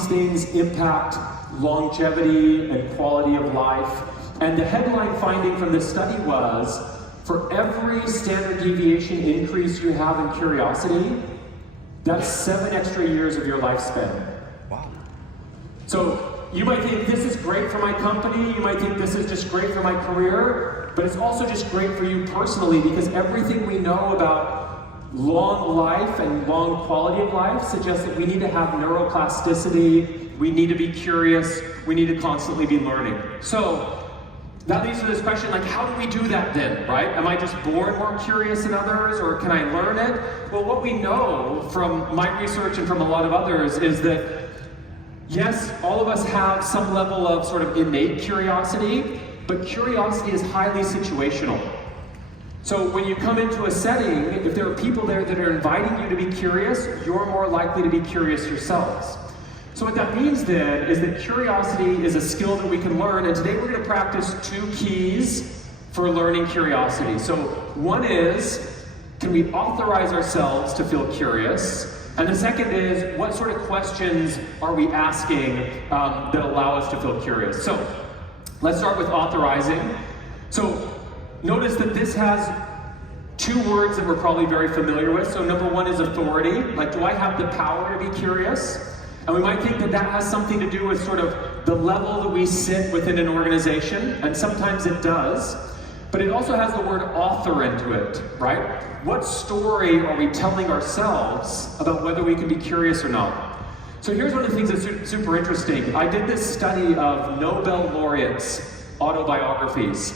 these things impact longevity and quality of life. And the headline finding from this study was, for every standard deviation increase you have in curiosity, that's 7 extra years of your lifespan. Wow. So you might think this is great for my company, you might think this is just great for my career, but it's also just great for you personally, because everything we know about long life and long quality of life suggests that we need to have neuroplasticity, we need to be curious, we need to constantly be learning. So that leads to this question, like, how do we do that then, right? Am I just born more curious than others, or can I learn it? Well, what we know from my research and from a lot of others is that, yes, all of us have some level of sort of innate curiosity, but curiosity is highly situational. So when you come into a setting, if there are people there that are inviting you to be curious, you're more likely to be curious yourselves. So what that means then is that curiosity is a skill that we can learn, and today we're going to practice 2 keys for learning curiosity. So one is, can we authorize ourselves to feel curious? And the second is, what sort of questions are we asking that allow us to feel curious? So let's start with authorizing. So notice that this has 2 words that we're probably very familiar with. So number 1 is authority. Like, do I have the power to be curious? And we might think that that has something to do with sort of the level that we sit within an organization, and sometimes it does. But it also has the word author into it, right? What story are we telling ourselves about whether we can be curious or not? So here's one of the things that's super interesting. I did this study of Nobel laureates' autobiographies.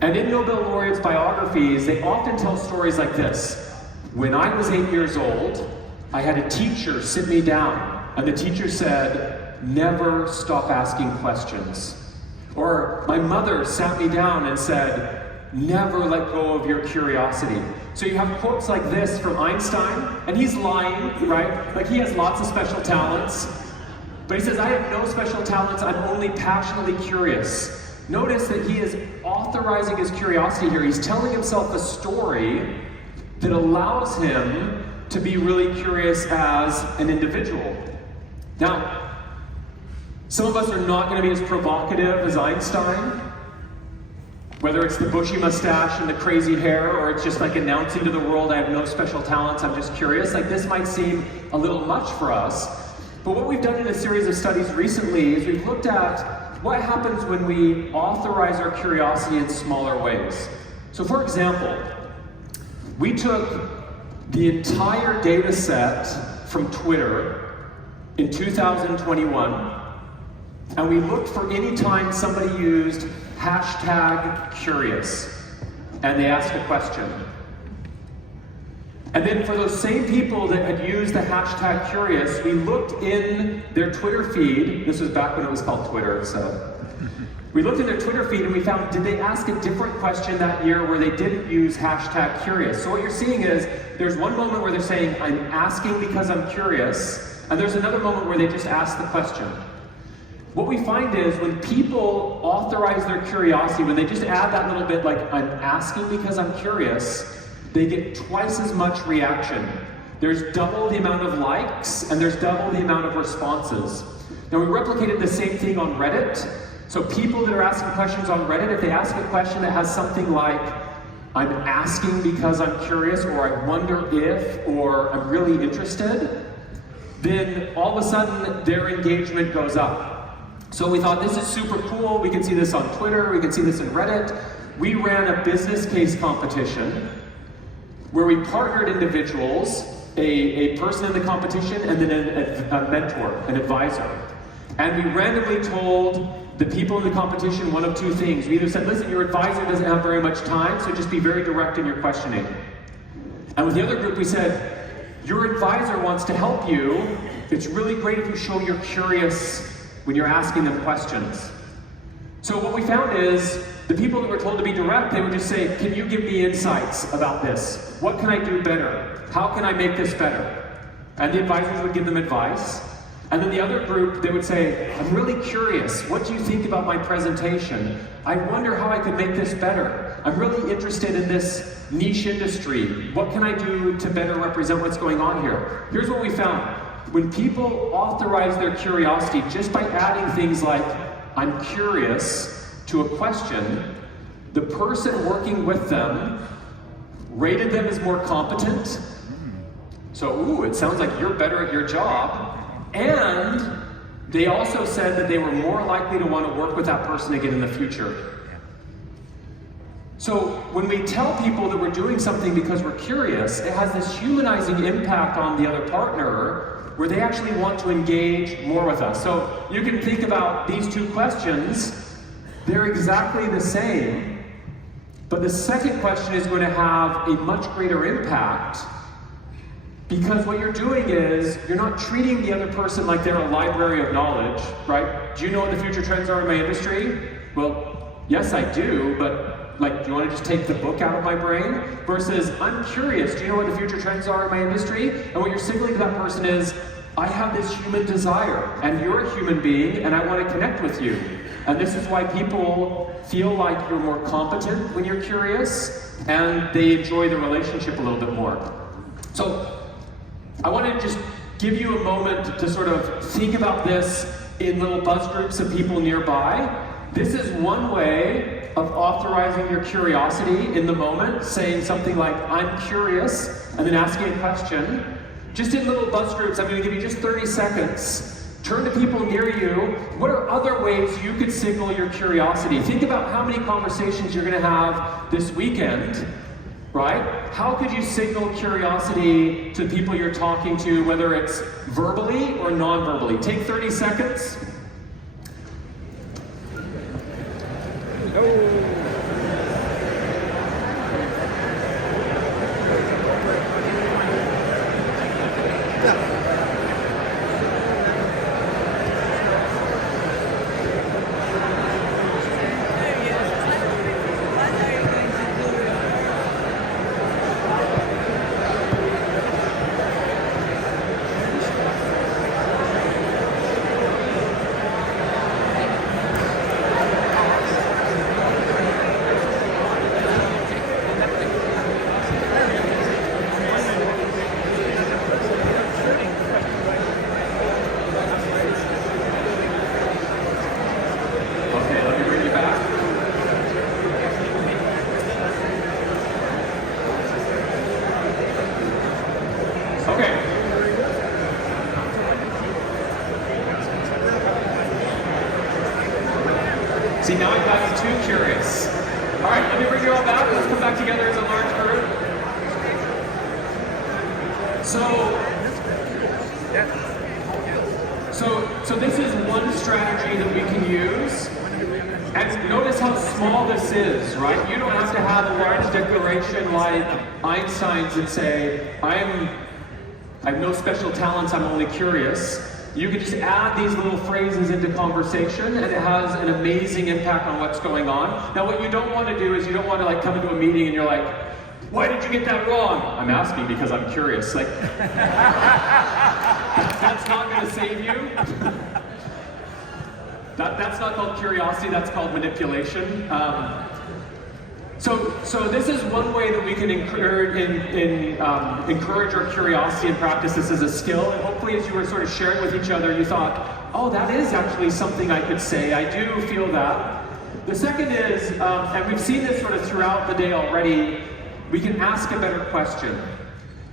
And in Nobel laureates' biographies, they often tell stories like this. When I was 8 years old, I had a teacher sit me down, and the teacher said, never stop asking questions. Or my mother sat me down and said, never let go of your curiosity. So you have quotes like this from Einstein, and he's lying, right? Like, he has lots of special talents. But he says, I have no special talents, I'm only passionately curious. Notice that he is authorizing his curiosity here. He's telling himself a story that allows him to be really curious as an individual. Now, some of us are not going to be as provocative as Einstein, whether it's the bushy mustache and the crazy hair, or it's just like announcing to the world, I have no special talents, I'm just curious. Like, this might seem a little much for us, but what we've done in a series of studies recently is we've looked at what happens when we authorize our curiosity in smaller ways. So for example, we took the entire data set from Twitter in 2021, and we looked for any time somebody used #curious, and they asked a question. And then for those same people that had used the #curious, we looked in their Twitter feed. This was back when it was called Twitter, so. We looked in their Twitter feed and we found, did they ask a different question that year where they didn't use #curious? So what you're seeing is, there's one moment where they're saying, I'm asking because I'm curious, and there's another moment where they just ask the question. What we find is, when people authorize their curiosity, when they just add that little bit like, I'm asking because I'm curious, they get twice as much reaction. There's double the amount of likes, and there's double the amount of responses. Now, we replicated the same thing on Reddit. So people that are asking questions on Reddit, if they ask a question that has something like, I'm asking because I'm curious, or I wonder if, or I'm really interested, then all of a sudden their engagement goes up. So we thought, this is super cool. We can see this on Twitter, we can see this in Reddit. We ran a business case competition where we partnered individuals, a person in the competition, and then a mentor, an advisor. And we randomly told the people in the competition one of 2 things. We either said, listen, your advisor doesn't have very much time, so just be very direct in your questioning. And with the other group, we said, your advisor wants to help you. It's really great if you show you're curious when you're asking them questions. So what we found is, the people that were told to be direct, they would just say, can you give me insights about this? What can I do better? How can I make this better? And the advisors would give them advice. And then the other group, they would say, I'm really curious. What do you think about my presentation? I wonder how I could make this better. I'm really interested in this niche industry. What can I do to better represent what's going on here? Here's what we found. when people authorize their curiosity just by adding things like, I'm curious, to a question, the person working with them rated them as more competent. So, ooh, it sounds like you're better at your job. And they also said that they were more likely to want to work with that person again in the future. So when we tell people that we're doing something because we're curious, it has this humanizing impact on the other partner where they actually want to engage more with us. So you can think about these two questions. They're exactly the same, but the second question is going to have a much greater impact because what you're doing is you're not treating the other person like they're a library of knowledge, right? Do you know what the future trends are in my industry? Well, yes, I do, but like, do you want to just take the book out of my brain? Versus, I'm curious, do you know what the future trends are in my industry? And what you're signaling to that person is, I have this human desire, and you're a human being, and I want to connect with you. And this is why people feel like you're more competent when you're curious, and they enjoy the relationship a little bit more. So, I want to just give you a moment to sort of think about this in little buzz groups of people nearby. This is one way of authorizing your curiosity in the moment, saying something like, I'm curious, and then asking a question. Just in little buzz groups, I'm going to give you just 30 seconds. Turn to people near you. What are other ways you could signal your curiosity? Think about how many conversations you're going to have this weekend, right? How could you signal curiosity to people you're talking to, whether it's verbally or non-verbally? Take 30 seconds. See, now I've got you too curious. All right, let me bring you all back. Let's come back together as a large group. So this is one strategy that we can use. And notice how small this is, right? You don't have to have a large declaration like Einstein's and say, I have no special talents, I'm only curious. You can just add these little phrases into conversation and it has an amazing impact on what's going on. Now what you don't want to do is you don't want to like come into a meeting and you're like, why did you get that wrong? I'm asking because I'm curious. Like, that's not going to save you. That's not called curiosity, that's called manipulation. So this is one way that we can encourage our curiosity and practice this as a skill. And hopefully as you were sort of sharing with each other, you thought, oh, that is actually something I could say. I do feel that. The second is, and we've seen this sort of throughout the day already, we can ask a better question.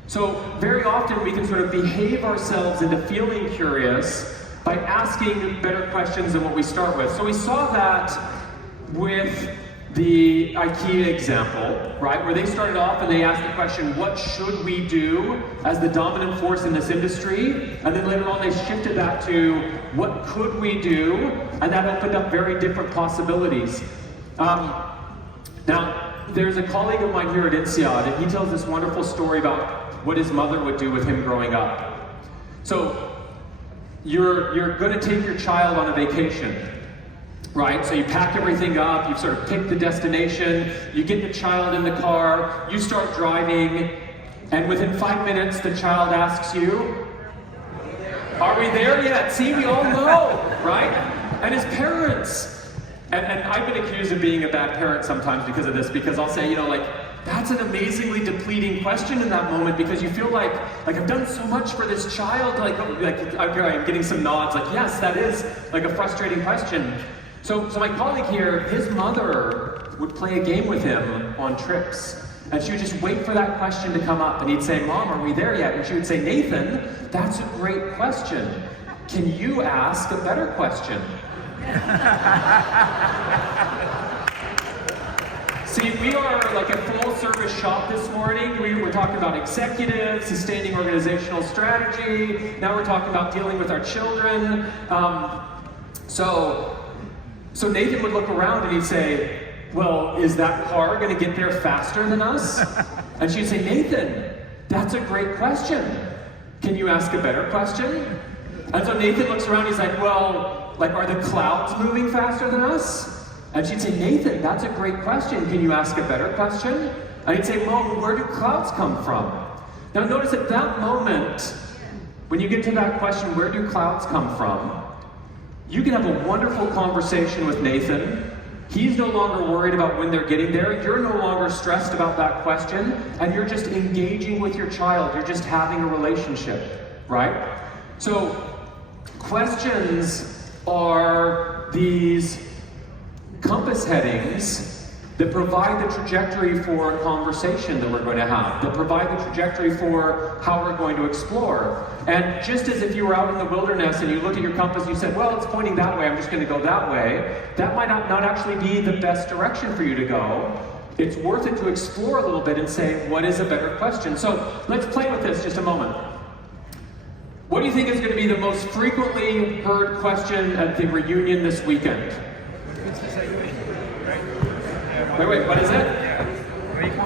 So very often we can sort of behave ourselves into feeling curious by asking better questions than what we start with. So we saw that with the IKEA example, right? Where they started off and they asked the question, what should we do as the dominant force in this industry? And then later on they shifted that to, what could we do? And that opened up very different possibilities. Now, there's a colleague of mine here at INSEAD, and he tells this wonderful story about what his mother would do with him growing up. So, you're going to take your child on a vacation, right? So you pack everything up, you sort of pick the destination, you get the child in the car, you start driving, and within 5 minutes the child asks you, are we there yet? See, we all know, right? And as parents, and I've been accused of being a bad parent sometimes because of this, because I'll say, you know, like, that's an amazingly depleting question in that moment, because you feel like I've done so much for this child, like I'm getting some nods, like yes, that is like a frustrating question. So my colleague here, his mother would play a game with him on trips. And she would just wait for that question to come up, and he'd say, Mom, are we there yet? And she would say, Nathan, that's a great question. Can you ask a better question? See, we are like a full-service shop this morning. We were talking about executives, sustaining organizational strategy. Now we're talking about dealing with our children. So Nathan would look around and he'd say, well, is that car going to get there faster than us? And she'd say, Nathan, that's a great question. Can you ask a better question? And so Nathan looks around, he's like, well, like, are the clouds moving faster than us? And she'd say, Nathan, that's a great question. Can you ask a better question? And he'd say, Mom, where do clouds come from? Now notice at that moment, when you get to that question, where do clouds come from? You can have a wonderful conversation with Nathan. He's no longer worried about when they're getting there. You're no longer stressed about that question, and you're just engaging with your child. You're just having a relationship, right? So, questions are these compass headings that provide the trajectory for a conversation that we're going to have, that provide the trajectory for how we're going to explore. And just as if you were out in the wilderness and you look at your compass and you said, well, it's pointing that way, I'm just going to go that way, that might not actually be the best direction for you to go. It's worth it to explore a little bit and say, what is a better question? So let's play with this just a moment. What do you think is going to be the most frequently heard question at the reunion this weekend? Wait, what is it?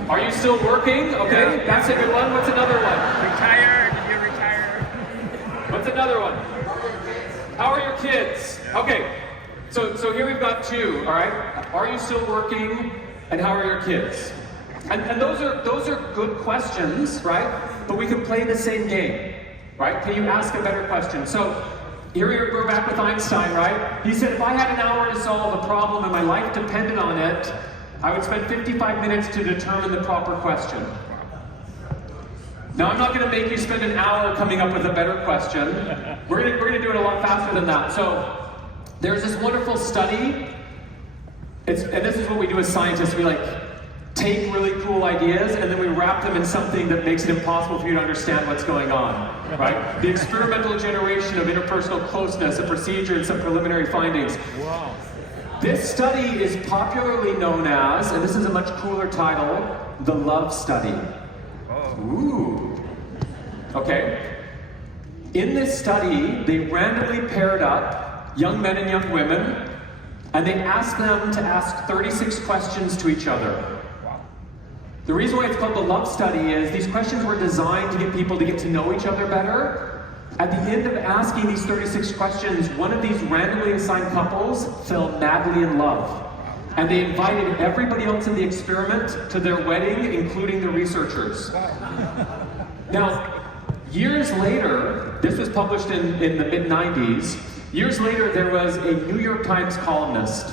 Are you still working? Okay, yeah. That's a good one. What's another one? Retired, did you retire? What's another one? How are your kids? Okay, so here we've got two, all right? Are you still working, and how are your kids? And those are good questions, right? But we can play the same game, right? Can you ask a better question? So here we're back with Einstein, right? He said, if I had an hour to solve a problem and my life depended on it, I would spend 55 minutes to determine the proper question. Now, I'm not going to make you spend an hour coming up with a better question. We're going to do it a lot faster than that. So, there's this wonderful study, and this is what we do as scientists. We take really cool ideas and then we wrap them in something that makes it impossible for you to understand what's going on, right? The experimental generation of interpersonal closeness, a procedure, and some preliminary findings. Wow. This study is popularly known as, and this is a much cooler title, the Love Study. Ooh. Okay. In this study, they randomly paired up young men and young women, and they asked them to ask 36 questions to each other. The reason why it's called the Love Study is these questions were designed to get people to get to know each other better. At the end of asking these 36 questions, one of these randomly assigned couples fell madly in love. And they invited everybody else in the experiment to their wedding, including the researchers. Now, years later, this was published in the mid-90s, years later there was a New York Times columnist.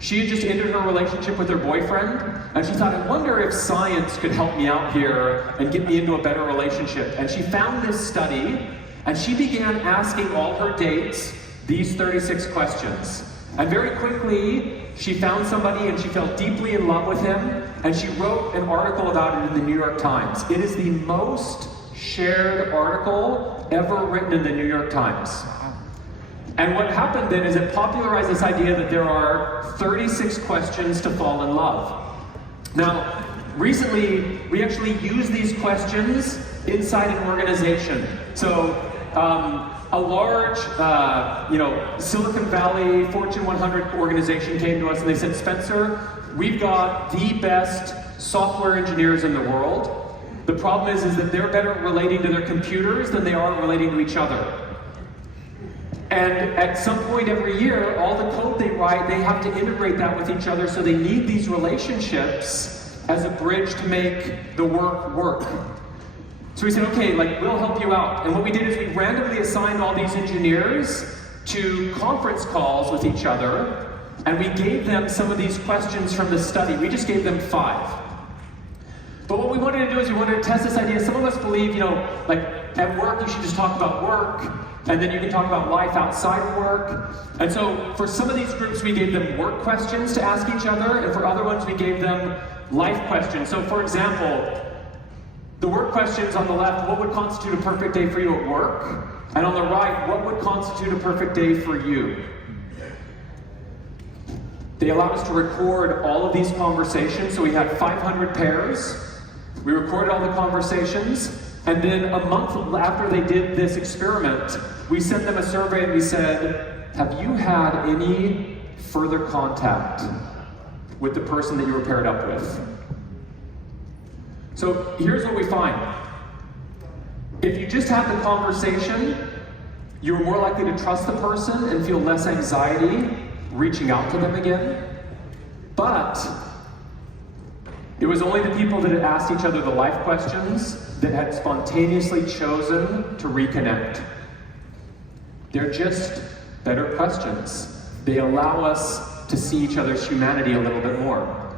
She had just ended her relationship with her boyfriend, and she thought, I wonder if science could help me out here and get me into a better relationship. And she found this study, and she began asking all her dates these 36 questions. And very quickly, she found somebody and she fell deeply in love with him, and she wrote an article about it in the New York Times. It is the most shared article ever written in the New York Times. And what happened then is it popularized this idea that there are 36 questions to fall in love. Now, recently, we actually use these questions inside an organization. So, a large, Silicon Valley Fortune 100 organization came to us and they said, Spencer, we've got the best software engineers in the world. The problem is that they're better relating to their computers than they are relating to each other. And at some point every year, all the code they write, they have to integrate that with each other, so they need these relationships as a bridge to make the work work. So we said, okay, we'll help you out. And what we did is we randomly assigned all these engineers to conference calls with each other, and we gave them some of these questions from the study. We just gave them 5. But what we wanted to do is we wanted to test this idea. Some of us believe, like at work you should just talk about work, and then you can talk about life outside of work. And so for some of these groups we gave them work questions to ask each other, and for other ones we gave them life questions. So for example, the work questions on the left, what would constitute a perfect day for you at work? And on the right, what would constitute a perfect day for you? They allowed us to record all of these conversations, so we had 500 pairs. We recorded all the conversations, and then a month after they did this experiment, we sent them a survey and we said, have you had any further contact with the person that you were paired up with? So here's what we find. If you just had the conversation, you were more likely to trust the person and feel less anxiety reaching out to them again. But it was only the people that had asked each other the life questions that had spontaneously chosen to reconnect. They're just better questions. They allow us to see each other's humanity a little bit more.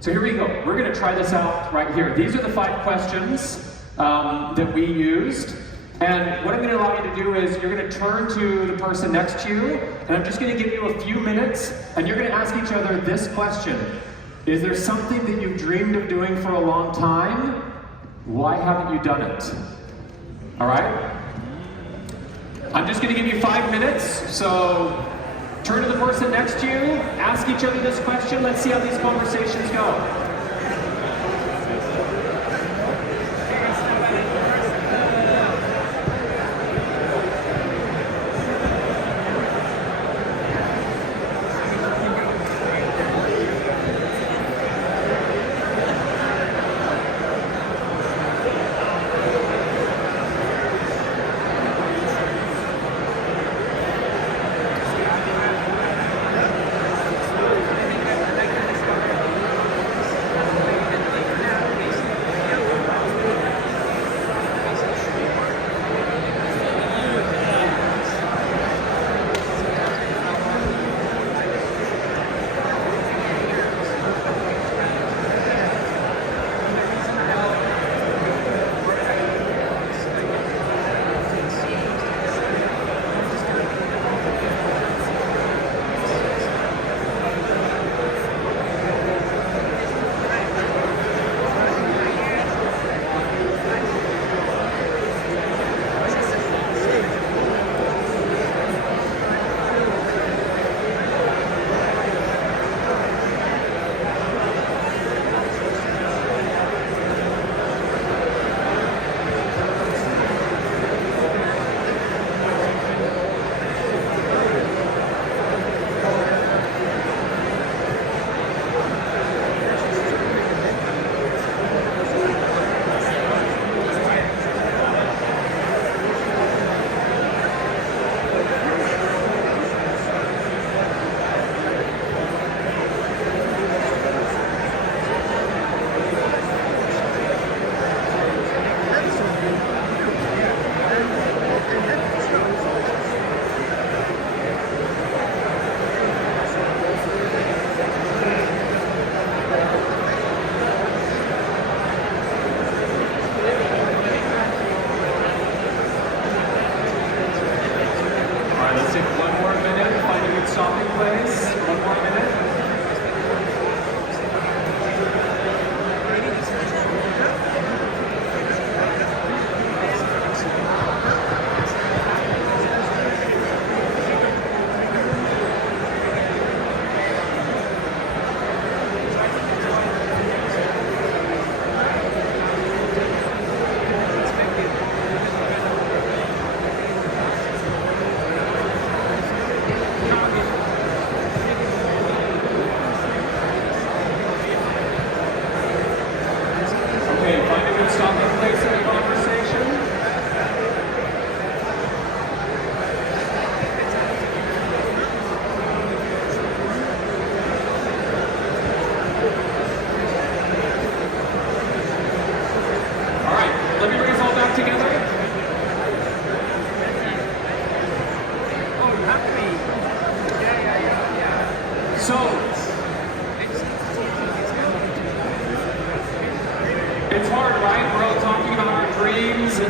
So here we go. We're going to try this out right here. These are the 5 questions that we used. And what I'm going to allow you to do is you're going to turn to the person next to you, and I'm just going to give you a few minutes, and you're going to ask each other this question. Is there something that you've dreamed of doing for a long time? Why haven't you done it? All right? I'm just going to give you 5 minutes, so turn to the person next to you, ask each other this question. Let's see how these conversations go.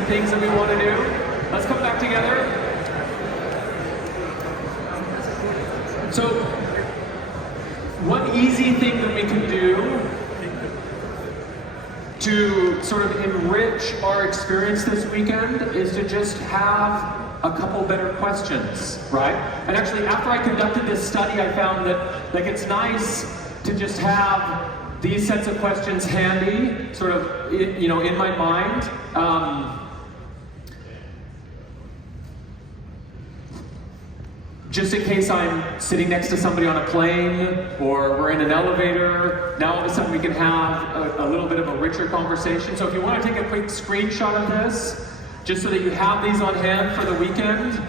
things that we want to do. Let's come back together. So, one easy thing that we can do to sort of enrich our experience this weekend is to just have a couple better questions, right? And actually, after I conducted this study, I found that like it's nice to just have these sets of questions handy, sort of, in my mind. Just in case I'm sitting next to somebody on a plane or we're in an elevator, now all of a sudden we can have a little bit of a richer conversation. So if you want to take a quick screenshot of this, just so that you have these on hand for the weekend.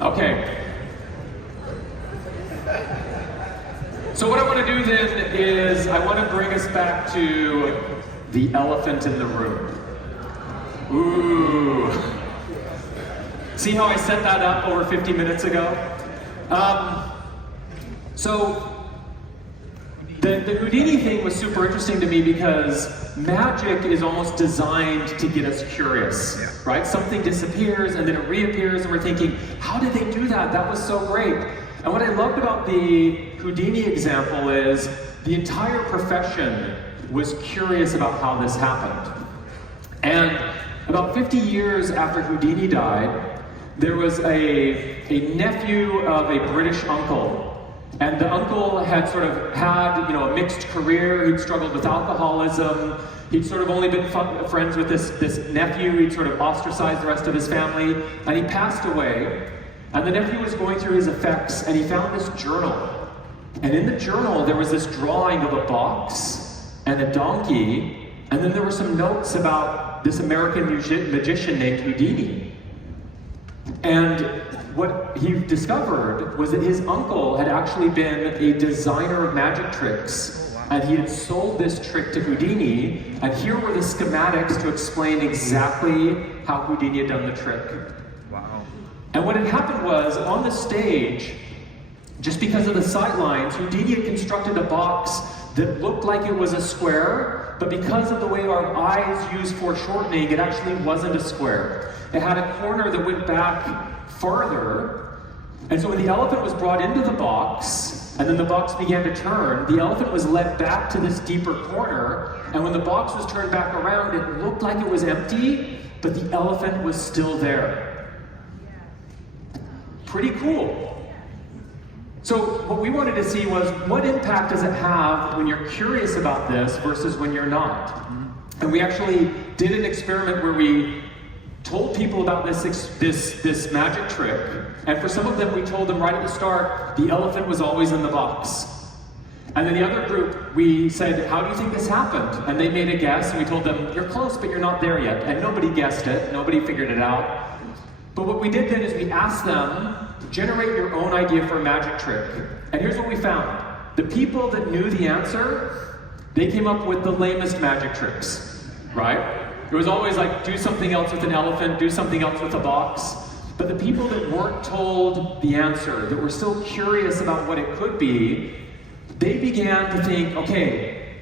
Okay. So what I want to do then is I want to bring us back to the elephant in the room. Ooh. See how I set that up over 50 minutes ago? So the Houdini thing was super interesting to me because magic is almost designed to get us curious, right? Something disappears and then it reappears and we're thinking, how did they do that? That was so great. And what I loved about the Houdini example is the entire profession was curious about how this happened. And about 50 years after Houdini died, there was a nephew of a British uncle. And the uncle had sort of had, a mixed career. He'd struggled with alcoholism. He'd sort of only been friends with this nephew. He'd sort of ostracized the rest of his family. And he passed away. And the nephew was going through his effects, and he found this journal. And in the journal, there was this drawing of a box and a donkey, and then there were some notes about this American magician named Houdini. And what he discovered was that his uncle had actually been a designer of magic tricks, and he had sold this trick to Houdini, and here were the schematics to explain exactly how Houdini had done the trick. Wow. And what had happened was, on the stage, just because of the sight lines, Houdini had constructed a box that looked like it was a square, but because of the way our eyes use foreshortening, it actually wasn't a square. It had a corner that went back farther, and so when the elephant was brought into the box, and then the box began to turn, the elephant was led back to this deeper corner, and when the box was turned back around, it looked like it was empty, but the elephant was still there. Pretty cool. So what we wanted to see was, what impact does it have when you're curious about this versus when you're not? And we actually did an experiment where we told people about this magic trick, and for some of them we told them right at the start, the elephant was always in the box. And then the other group, we said, how do you think this happened? And they made a guess, and we told them, you're close, but you're not there yet. And nobody guessed it, nobody figured it out. But what we did then is we asked them, generate your own idea for a magic trick. And here's what we found. The people that knew the answer, they came up with the lamest magic tricks, right? It was always like, do something else with an elephant, do something else with a box. But the people that weren't told the answer, that were still curious about what it could be, they began to think, okay,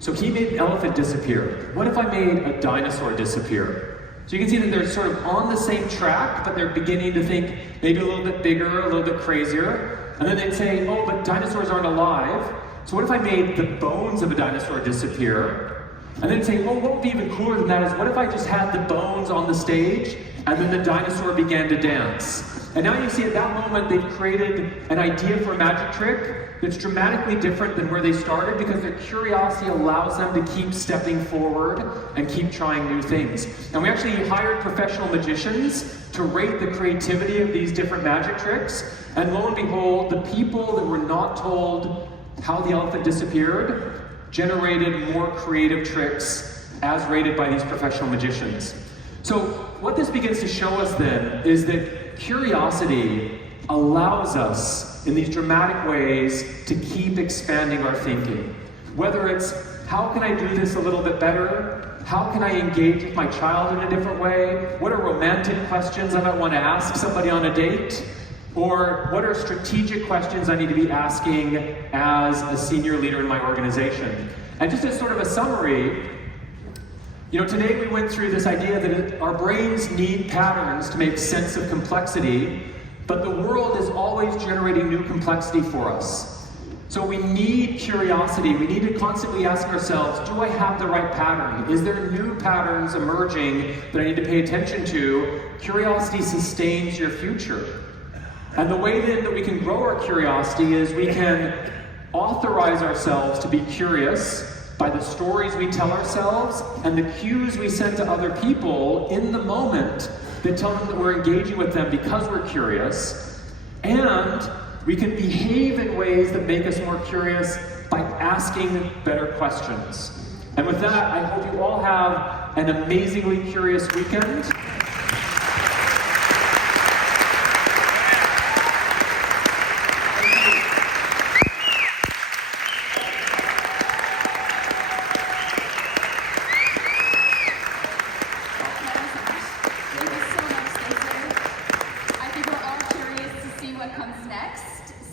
so he made an elephant disappear. What if I made a dinosaur disappear? So you can see that they're sort of on the same track, but they're beginning to think maybe a little bit bigger, a little bit crazier. And then they'd say, oh, but dinosaurs aren't alive. So what if I made the bones of a dinosaur disappear? And then say, well, what would be even cooler than that is, what if I just had the bones on the stage, and then the dinosaur began to dance? And now you see at that moment, they've created an idea for a magic trick that's dramatically different than where they started, because their curiosity allows them to keep stepping forward and keep trying new things. And we actually hired professional magicians to rate the creativity of these different magic tricks. And lo and behold, the people that were not told how the elephant disappeared generated more creative tricks as rated by these professional magicians. So what this begins to show us then is that curiosity allows us in these dramatic ways to keep expanding our thinking. Whether it's, how can I do this a little bit better? How can I engage with my child in a different way? What are romantic questions I might want to ask somebody on a date? Or what are strategic questions I need to be asking as a senior leader in my organization? And just as sort of a summary, today we went through this idea that our brains need patterns to make sense of complexity, but the world is always generating new complexity for us. So we need curiosity. We need to constantly ask ourselves, do I have the right pattern? Is there new patterns emerging that I need to pay attention to? Curiosity sustains your future. And the way then that we can grow our curiosity is we can authorize ourselves to be curious by the stories we tell ourselves and the cues we send to other people in the moment that tell them that we're engaging with them because we're curious. And we can behave in ways that make us more curious by asking better questions. And with that, I hope you all have an amazingly curious weekend.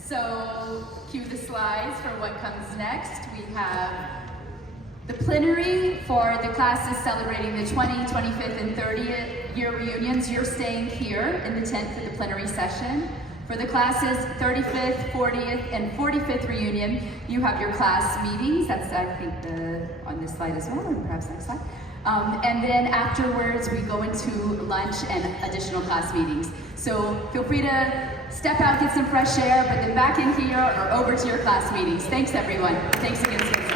So, cue the slides for what comes next. We have the plenary for the classes celebrating the 20th, 25th, and 30th year reunions. You're staying here in the tent for the plenary session. For the classes 35th, 40th, and 45th reunion, you have your class meetings. That's, I think, on this slide as well, or perhaps next slide. And then afterwards, we go into lunch and additional class meetings. So feel free to step out, get some fresh air, but then back in here or over to your class meetings. Thanks, everyone. Thanks again.